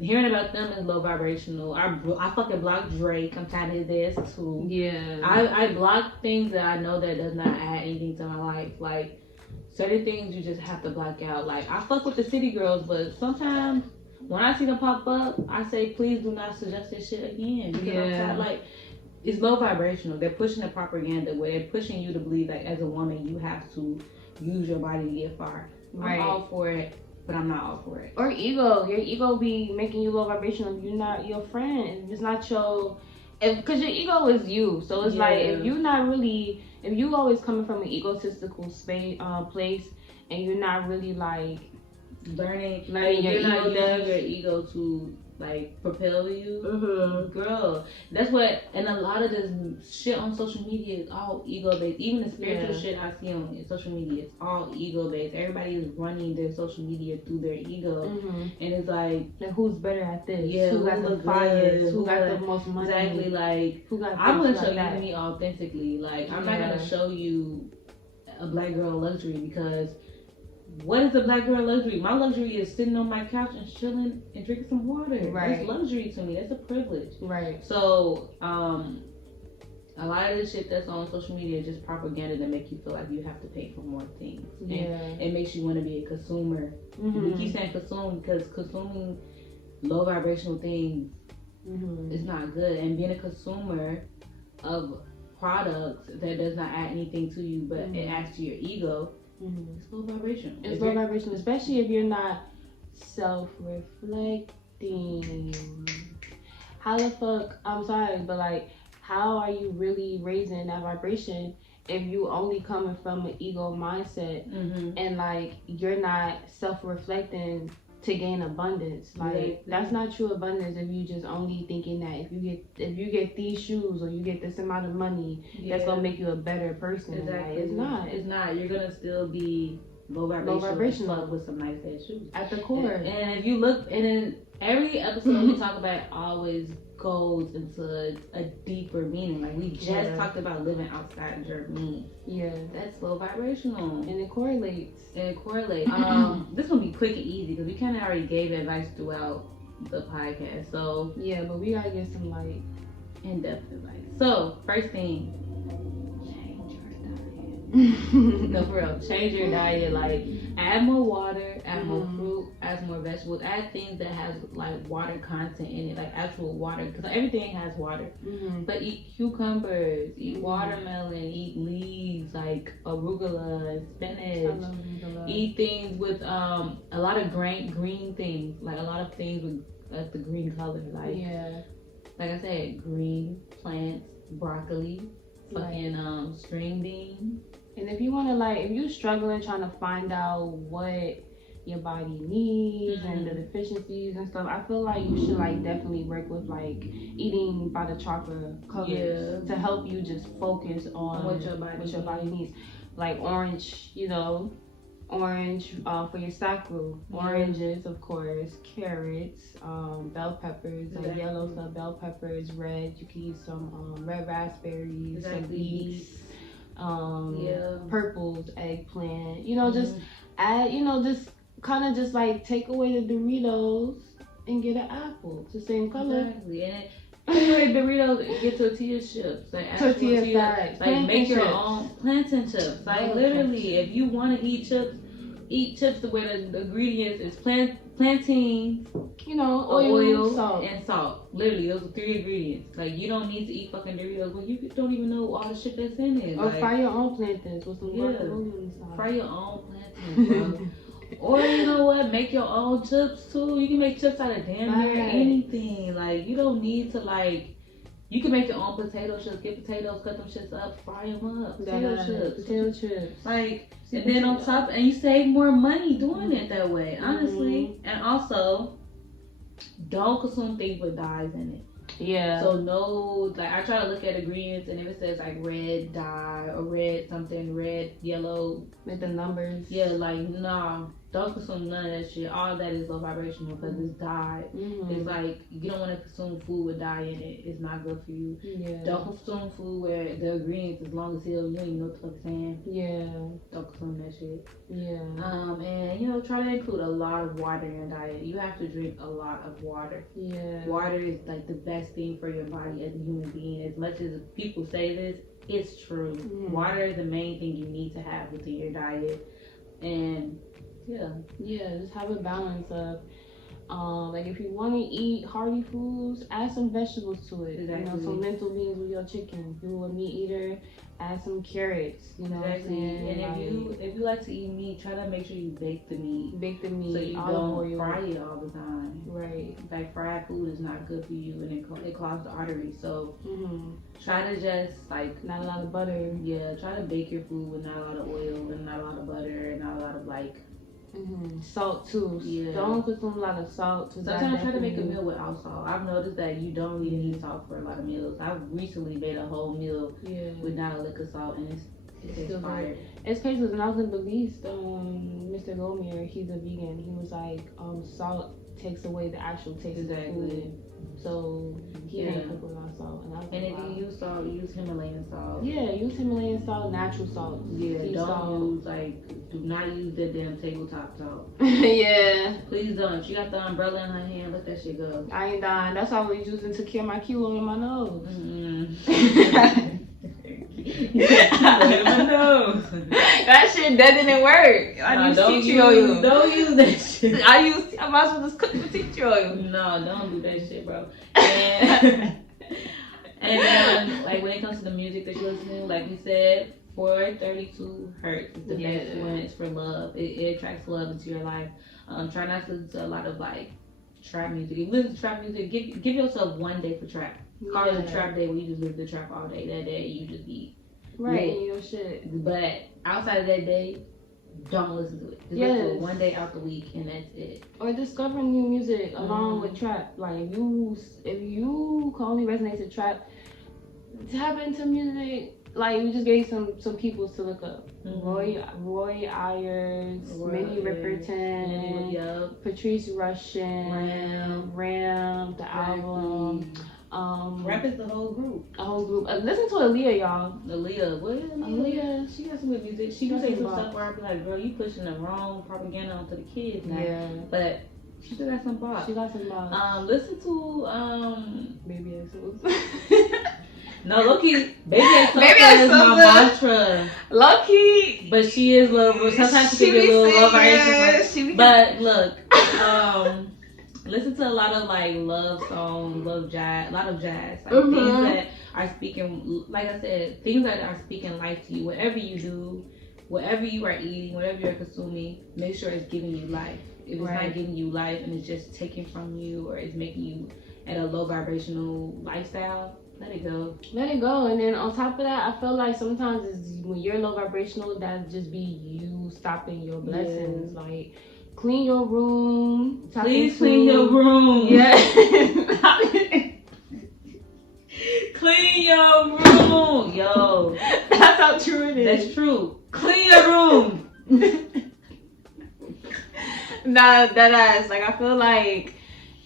Hearing about them is low vibrational. I fucking blocked Drake. I'm tired of his ass too. Yeah. I block things that I know that does not add anything to my life. Like certain things you just have to block out. Like I fuck with the city girls, but sometimes when I see them pop up, I say please do not suggest this shit again. Because I'm tired, like it's low vibrational. They're pushing the propaganda where they're pushing you to believe that as a woman you have to use your body to get far. Right. I'm all for it, but I'm not all for it. Or ego. Your ego be making you low vibrational. You're not your friend. It's not your... Because your ego is you. So it's like, if you always coming from an egotistical place and you're not really like... Learning your ego, your ego to like propel you, girl. That's what, and a lot of this shit on social media is all ego based. Even the spiritual shit I see on social media, it's all ego based. Everybody is running their social media through their ego, and it's like, who's better at this? Yeah, who got the fires? Who got the most money? Exactly. Like, who got? I'm gonna show you me authentically. Like, I'm not gonna show you a black girl luxury because. What is a black girl luxury? My luxury is sitting on my couch and chilling and drinking some water. Right. That's luxury to me. That's a privilege. Right. So, a lot of the shit that's on social media is just propaganda to make you feel like you have to pay for more things. Yeah. And it makes you want to be a consumer. We keep saying consume because consuming low vibrational things is not good. And being a consumer of products that does not add anything to you, but it adds to your ego. It's low vibrational. It's low vibrational, especially if you're not self-reflecting. How the fuck? I'm sorry, but like, how are you really raising that vibration if you only coming from an ego mindset and like you're not self-reflecting to gain abundance? Like that's not true abundance if you just only thinking that if you get these shoes or you get this amount of money, that's gonna make you a better person. Exactly. Like, it's not. You're gonna still be low vibration with some nice ass shoes at the core. And if you look, and in every episode we talk about, always goes into a deeper meaning. Like we just talked about living outside your means. Yeah, that's low vibrational, and it correlates. This will be quick and easy because we kind of already gave advice throughout the podcast. So yeah, but we gotta get some like in-depth advice. So first thing, change your diet. No, for real, change your diet. Like add more water, add more fruit, add more vegetables. Add things that has like water content in it, like actual water, because everything has water. But eat cucumbers, eat watermelon, eat leaves like arugula, spinach. I love arugula. Eat things with a lot of green things, like a lot of things with the green color, like like I said, green plants, broccoli, fucking string beans. And if you want to, like, if you're struggling trying to find out what your body needs and the deficiencies and stuff, I feel like you should, like, definitely work with, like, eating by the chakra colors to help you just focus on what your body needs. Like orange, you know, orange for your sacral, oranges, of course, carrots, bell peppers, like yellow stuff, bell peppers, red. You can use some red raspberries, some beets. Purples, eggplant, you know, just add, you know, just kind of just like take away the Doritos and get an apple. It's the same color. Exactly. And take away Doritos, get tortilla chips. Like tortilla chips. Like make your own plantain chips. Like literally, if you want to eat chips where the ingredients is plantain, you know, oil, salt. and salt. Literally, those are 3 ingredients. Like, you don't need to eat fucking Doritos when you don't even know all the shit that's in it. Or like, fry your own plantains with some guacamole inside. Fry your own plantains, bro. Or, you know what, make your own chips, too. You can make chips out of damn near anything. Like, you don't need to, like, you can make your own potato chips. Get potatoes, cut them shits up, fry them up. Potato chips. Like, and then on top, and you save more money doing it that way, honestly. And also, don't consume things with dyes in it. Yeah. So no, like I try to look at ingredients, and if it says like red dye or red something, red, yellow, with the numbers. Yeah, like nah, don't consume none of that shit. All of that is low vibrational because it's dyed. It's like you don't want to consume food with dye in it. It's not good for you. Yeah. Don't consume food where the ingredients is long as hell. You don't even know what the fuck it's saying. Yeah. Don't consume that shit. Yeah. And you know, try to include a lot of water in your diet. You have to drink a lot of water. Yeah. Water is like the best thing for your body as a human being. As much as people say this, it's true. Water is the main thing you need to have within your diet. And just have a balance of like if you want to eat hearty foods, add some vegetables to it. You know, some lentil beans with your chicken. If you're a meat eater, add some carrots. You know what I'm saying? And if you like to eat meat, try to make sure you bake the meat. So you don't fry it all the time. Right. Like fried food is not good for you, and it clogs the arteries. So try to just like not a lot of butter. Yeah, try to bake your food with not a lot of oil and not a lot of butter and not a lot of like. Salt too. Yeah. Don't consume a lot of salt. Sometimes try to make a meal without salt. I've noticed that you don't really need salt for a lot of meals. I've recently made a whole meal with not a lick of salt, and it's still fire. It's crazy because when I was in Belize, Mr. Gomier, he's a vegan. He was like, salt takes away the actual taste of the food. So he didn't cook without salt. And if you use salt, use Himalayan salt. Yeah, use Himalayan salt, natural salt. Yeah, do not use that damn tabletop salt. Yeah. Please don't. She got the umbrella in her hand, let that shit go. I ain't dying. That's how I was using to cure my kilo in my nose. That shit that didn't work. I use tea tree oil. Don't use that shit. I might as well just cook the tea tree oil. No, don't do that shit, bro. And then, like when it comes to the music that you listen to, like we said, 432 hertz is the best one. It's for love. It attracts love into your life. Try not to listen to a lot of like trap music. If you listen to trap music, give yourself one day for trap. Call it a trap day where you just listen to trap all day. That day you just be in your shit. But outside of that day, don't listen to it. Just listen to it one day out the week, and that's it. Or discovering new music along with trap. Like if you only resonate to trap, tap into music. Like we just gave some people to look up. Roy Ayers, Minnie Riperton, Patrice Rushen, Ram, the album. Rap is the whole group. Listen to Aaliyah, y'all. Aaliyah, she got some good music. She can say some stuff where I be like, girl, you pushing the wrong propaganda onto the kids now. Yeah. But she still got some bop. Listen to Baby Exos. No, low-key, baby at sofa is my mantra. Low-key. But she is low. Sometimes she can be a little low vibration. But look, listen to a lot of like love songs, love jazz, a lot of jazz, like things that are speaking, like I said, things that are speaking life to you. Whatever you do, whatever you are eating, whatever you're consuming, make sure it's giving you life. If it's not giving you life and it's just taking from you or it's making you at a low vibrational lifestyle, let it go. Let it go. And then on top of that, I feel like sometimes it's, when you're low vibrational, that just be you stopping your blessings. Yeah. Like, clean your room. Please clean your room. Yeah. Clean your room. Yo. That's how true it is. That's true. Clean your room. Nah, that ass. Like, I feel like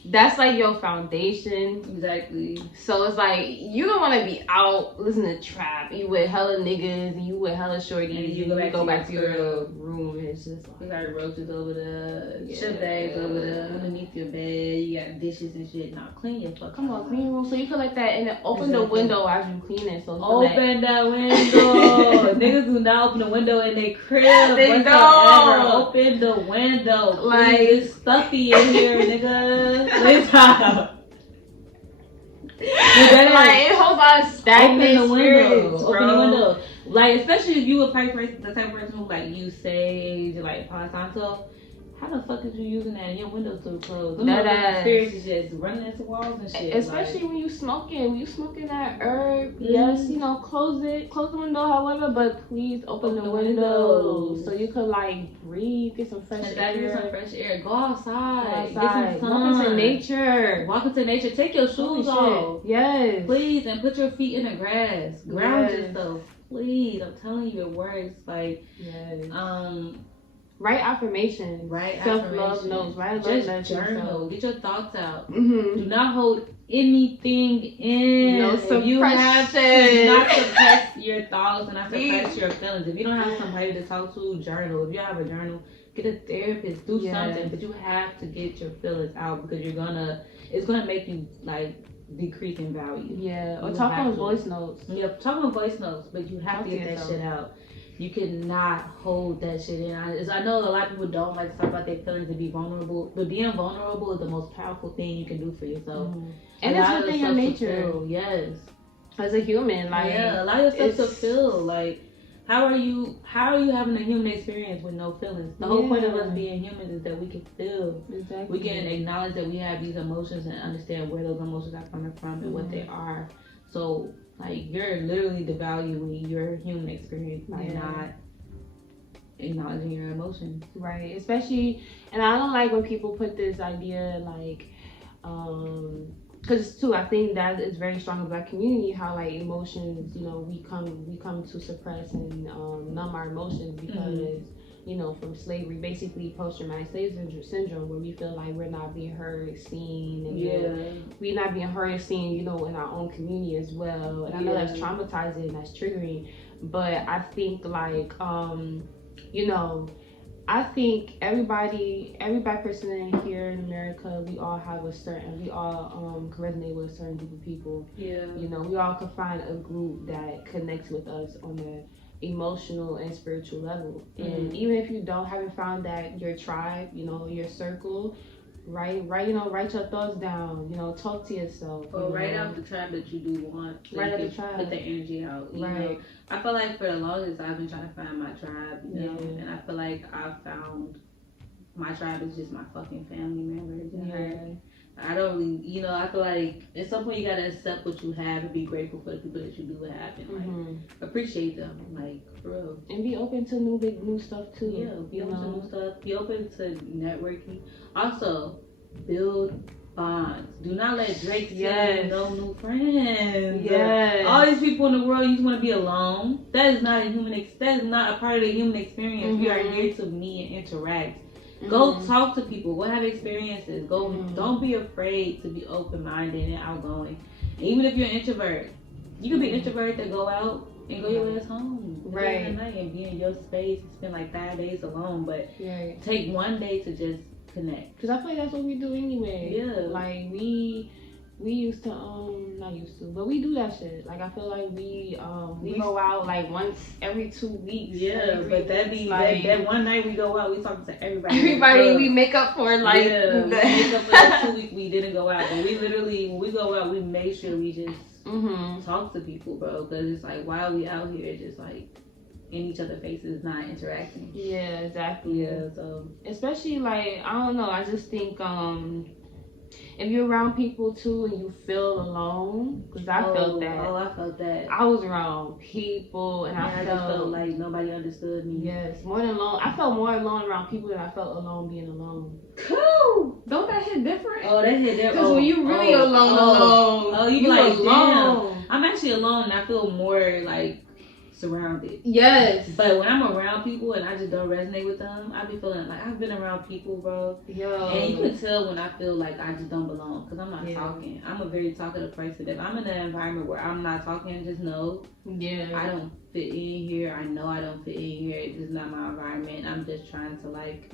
that's like your foundation. Exactly. So it's like you don't want to be out listening to trap. You with hella niggas and you with hella shorties. And you go back to your room and it's just like, you got roaches over there, chip bags over there, underneath your bed. You got dishes and shit. Now clean your fucking. Come on, clean your room so you feel like that, and then open the window as you clean it. So open the window. Niggas do not open the window in their crib. They don't. Open the window. Like, please. It's stuffy in here, nigga. Let's talk. Like, it holds on stagnant open the window. spirits, Open the window. Like, especially if you a type person, the type of person who like use sage, like Palo Santo. How the fuck is you using that and your windows still closed? That spirits is just running into walls and shit. Especially when you smoking that herb. Yes, you know, close the window, however, but please open the window so you could like breathe, get some fresh air. Get some fresh air. Go outside. Get some sun. Walk into nature. Walk into nature. Take your shoes off. Yes. Please, and put your feet in the grass. Ground yourself. Please, I'm telling you, it works. Like, write affirmations. Self-love notes. Just journal. Get your thoughts out. Do not hold anything in. No suppression. You have to not suppress your thoughts and not suppress your feelings. If you don't have somebody to talk to, journal. If you have a journal, get a therapist. Do something. But you have to get your feelings out because it's gonna make you like decrease in value. Yeah. Or talk on voice notes. Yeah, talk on voice notes, but you have to get that shit out. You cannot hold that shit in. I know a lot of people don't like to talk about their feelings and be vulnerable, but being vulnerable is the most powerful thing you can do for yourself. And it's within your nature. Yes. As a human, like, allow yourself to feel. Like, how are you having a human experience with no feelings? The whole point of us being humans is that we can feel. Exactly. We can acknowledge that we have these emotions and understand where those emotions are coming from and what they are. So, like, you're literally devaluing your human experience by not acknowledging your emotions. Right. Especially, and I don't like when people put this idea, like, because too, I think that is very strong in Black community, how, like, emotions, you know, we come to suppress and numb our emotions because, you know, from slavery, basically post-traumatic slave syndrome, where we feel like we're not being heard, seen, and we're not being heard and seen, you know, in our own community as well. And I know that's traumatizing and that's triggering, but I think like, you know, I think every Black person in here in America, we all can resonate with a certain group of people. Yeah. You know, we all can find a group that connects with us on the emotional and spiritual level. And even if you haven't found that your tribe, you know, your circle, write your thoughts down, you know, talk to yourself. Or write out the tribe that you do want. So write out the tribe. Put the energy out. You know? I feel like for the longest I've been trying to find my tribe, you know, and I feel like I've found my tribe is just my fucking family members. I don't really, you know, I feel like at some point you gotta accept what you have and be grateful for the people that you do have and like appreciate them, like, for real. And be open to new stuff too. Yeah, be open to new stuff. Be open to networking. Also, build bonds. Do not let Drake say no new friends. Yes. All these people in the world, you just want to be alone. That is not that is not a part of the human experience. We are here to meet and interact. Go talk to people. Go have experiences. Go. Don't be afraid to be open-minded and outgoing. And even if you're an introvert, you can be an introvert that go out and go your ass home. Right. At night and be in your space and spend like 5 days alone. But take one day to just connect. Because I feel like that's what we do anyway. Yeah. Like we We used to not used to, but we do that shit. Like I feel like we go out like once every 2 weeks. Yeah, but that be like that one night we go out, we talk to everybody. Everybody we make up for like we make up for that 2 weeks we didn't go out. But we literally when we go out, we make sure we just talk to people, bro. Because it's like while we out here, just like in each other's faces, not interacting. Yeah, exactly. Yeah, so especially like I don't know. I just think if you're around people too and you feel alone, because I felt that. Oh, I felt that. I was around people and I felt like nobody understood me. Yes, more than alone. I felt more alone around people than I felt alone being alone. Cool. Don't that hit different? Oh, that hit different. Because when you really alone, you like alone. Damn. I'm actually alone and I feel more like surrounded. Yes. But when I'm around people and I just don't resonate with them, I be feeling like I've been around people, bro. Yo. And you can tell when I feel like I just don't belong because I'm not talking. I'm a very talkative person. If I'm in an environment where I'm not talking, just know I don't fit in here. I know I don't fit in here. It's just not my environment. I'm just trying to like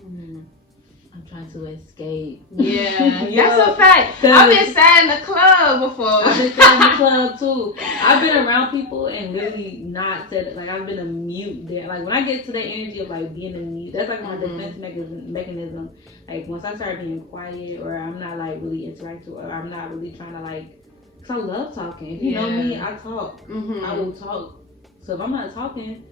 I'm trying to escape. Yeah, that's a fact. I've been sad in the club before. I've been sad in the club too. I've been around people and literally not said it. Like I've been a mute there. Like when I get to that energy of like being a mute, that's like my defense mechanism. Like once I start being quiet or I'm not like really interactive or I'm not really trying to like, cause I love talking. If you know me, I talk. I will talk. So if I'm not talking,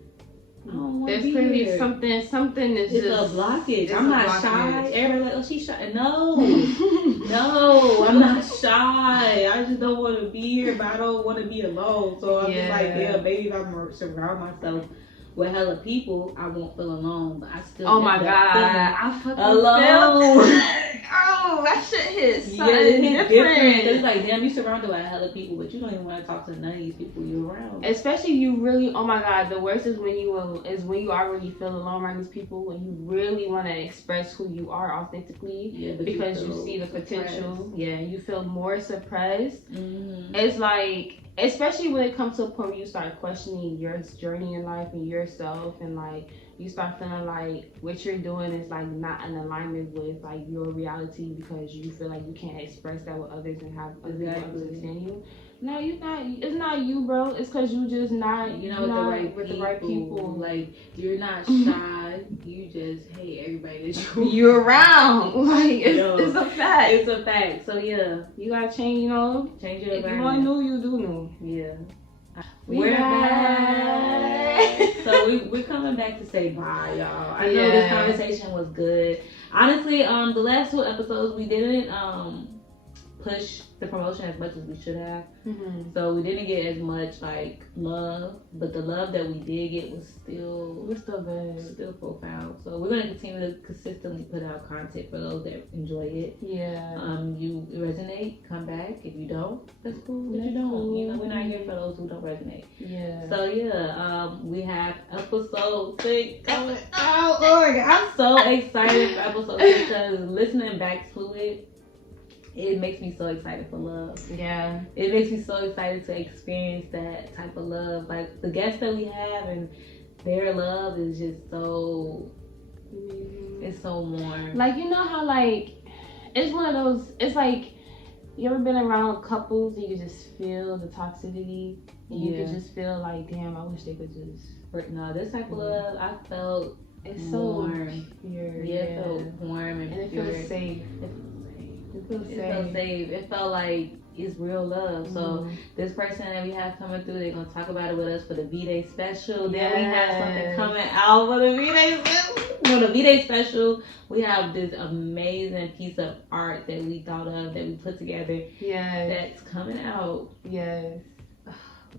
there's clearly something is it's just a blockage. I'm not shy. Everybody like, oh, she's shy. No, no, I'm not shy. I just don't want to be here, but I don't want to be alone. So I'm just like, maybe if I surround myself with hella people, I won't feel alone. But I still. Oh my god, I fucking alone. Oh, that shit hits. It's different. It's like, damn, you surrounded by hella people, but you don't even want to talk to none of these people you're around. Especially you really, oh my god, the worst is when you already feel alone around these people, when you really want to express who you are authentically, because you see the potential. Yeah, you feel more suppressed. It's like, especially when it comes to a point where you start questioning your journey in life and yourself, and like you start feeling like what you're doing is like not in alignment with like your reality because you feel like you can't express that with others and have other people understand you. No, you're not. It's not you, bro. It's because you just not. With the right people. Like you're not shy. You just hate everybody that you're around. Like it's a fact. It's a fact. So yeah, you gotta change. Change your environment. If you want new, you do new. Yeah. We're back. So we're coming back to say bye, y'all. I know this conversation was good. Honestly, the last 2 episodes we didn't push the promotion as much as we should have. So we didn't get as much like love, but the love that we did get was still good, still profound. So we're gonna continue to consistently put out content for those that enjoy it. You resonate, come back. If you don't, that's cool. If you don't, we're not here for those who don't resonate. So we have episode 6 coming out. I'm so excited for episode 6 because listening back to it, it makes me so excited for love. Yeah. It makes me so excited to experience that type of love. Like the guests that we have and their love is just so, it's so warm. Like, you know how like, it's one of those, it's like, you ever been around couples and you can just feel the toxicity? And you can just feel like, damn, I wish they could just. No, this type of love, I felt it's warm. So pure. It felt warm and it pure. feels safe. It felt safe. It felt like it's real love. So this person that we have coming through, they're gonna talk about it with us for the V-Day special. Then we have something coming out for the V-Day special. No, the V-Day special, we have this amazing piece of art that we thought of, that we put together. That's coming out.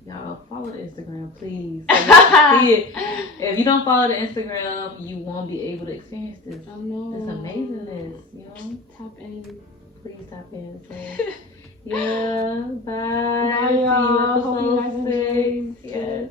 Y'all follow the Instagram, please. See it. If you don't follow the Instagram, you won't be able to experience this. I know. This amazingness, Tap in. Please tap in. So, yeah, bye. Bye, y'all. Hope you guys enjoyed. Yes.